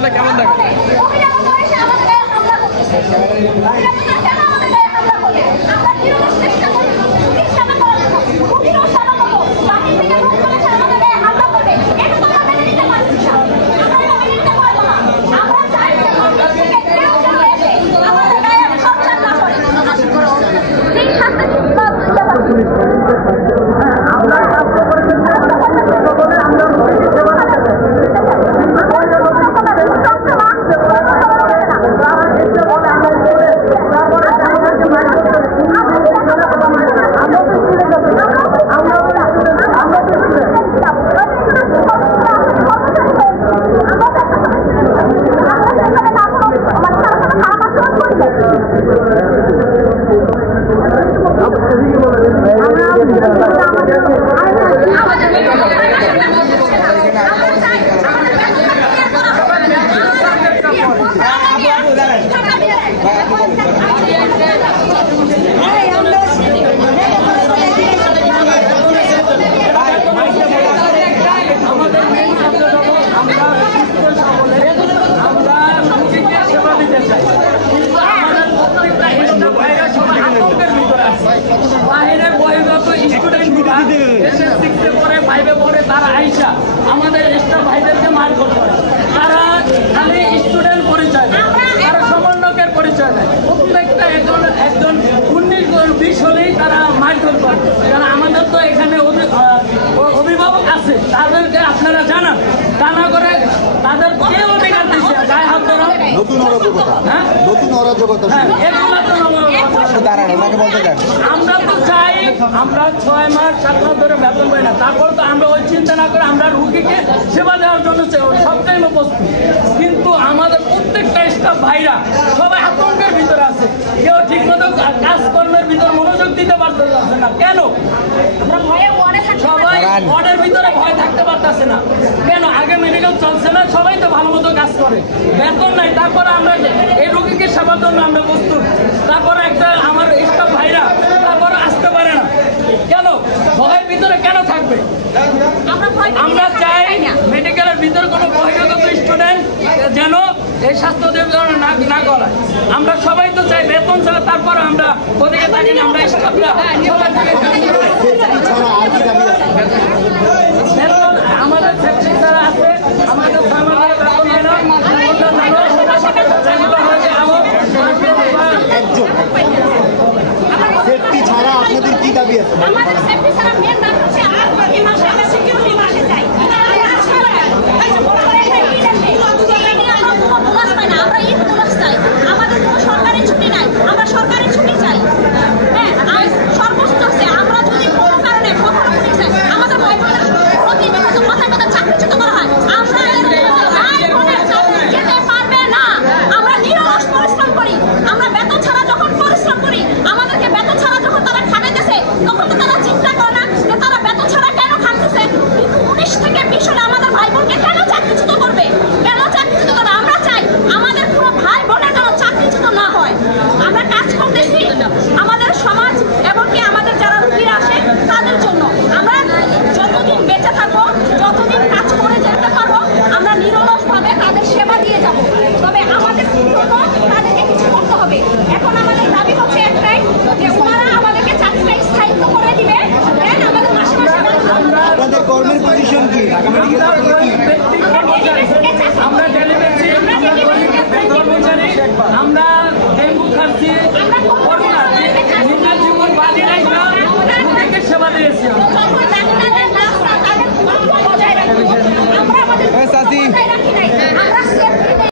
করলে কেমন থাকে? তারা আইসা আমাদের স্টাফ ভাইদেরকে মারধর করে। তারা খালি স্টুডেন্ট পরিচয় দেয়, তারা সমন্বয়কের পরিচয় দেয়। প্রত্যেকটা একজন 19-20 হলেই তারা মারধর করে। কারণ আমাদের তো এখানে অভিভাবক আছে, তাদেরকে আপনারা জানান, তা না করে তাদের কে অধিকার দিচ্ছে গায়ে হাত ধরা। আমরা তো চাই আমরা 6 মাস 7 মাস ধরে বেতন পাই না, তারপর তো আমরা ওই চিন্তা না করে আমরা রুগীকে সেবা দেওয়ার জন্য সবটাই প্রস্তুত। কিন্তু আমাদের প্রত্যেকটা স্টাফ ভাইরা সবাই আতঙ্কের ভিতরে আছে, কেউ ঠিক মতো কাজকর্মের ভিতরে মনোযোগ দিতে পারতেছে না। কেন? সবাই ওয়ার্ডের ভিতরে ভয় থাকতে পারতেছে না কেন? আগে মেডিকেল চলছে না, সবাই তো ভালো মতো কাজ করে, বেতন নাই, তারপরে আমরা এই রোগীকে সেবার জন্য আমরা প্রস্তুত। তারপরে একটা আমার স্টাফ ভাইরা তারপরে আসতে পারে না কেন? ভয়ের ভিতরে কেন থাকবে? আমরা চাই মেডিকেলের ভিতরে কোনো বহিরাগত স্টুডেন্ট যেন এই স্বাস্থ্য না করায়। আমরা সবাই তো চাই বেতন ছাড়া, তারপরে আমরা ওদিকে থাকি না, আমরা স্টাফরা বেতন আমাদের সেফটি ছাড়া আছে, আমাদের সেফটি ছাড়া আপনাদের কি দাবি আছে? আমাদের সেফটি ছাড়া মেন দাবি হচ্ছে আগামী মাসে আমরা সিকিউরিটি মাসে চাই। আমরা ঈদ বোনাস চাই, আমাদের কোনো সরকারি ছুটি নাই, আমরা সরকারি ছুটি চাই। হ্যাঁ, সর্বোচ্চ আমরা যদি কোনো কারণে কখনো পুলিশ আমাদের ভাই বোনের প্রতিনিয়ত মাথায় মাথায় চাকরিচ্যুত করা হয়, আমরা যেতে পারবে না। আমরা নিরলস পরিশ্রম করি, আমরা বেতন ছাড়া যখন পরিশ্রম করি, আমাদেরকে বেতন ছাড়া যখন তারা খাটাইতেছে, তখন তো তারা চিন্তা করে না যে তারা বেতন ছাড়া কেন খাটতেছে। 19 থেকে 20 হলে আমাদের ভাই বোনকে কেন চাকরিচ্যুত করবে? কেন চাকরিচ্যুত করবে? আমরা চাই আমাদের পুরো ভাই বোনের যেন চাকরিচ্যুত না হয়। আমরা কাজ করতেছি আমাদের সমাজ এবং কি আমাদের যারা রোগীরা আসে তাদের জন্য। আমরা যতদিন বেঁচে থাকবো, যতদিন কাজ করে যেতে পারবো, আমরা নিরলসভাবে তাদের সেবা দিয়ে যাব। তবে আমাদের তাদেরকে কিছু করতে হবে। এখন আমাদের দাবি হচ্ছে একটাই, যে ওনারা আমাদেরকে চাকরিটা স্থায়িত্ব করে দিবে, দেন আমাদের মাসে মাসে আপনাদের কর্মের পজিশন কি?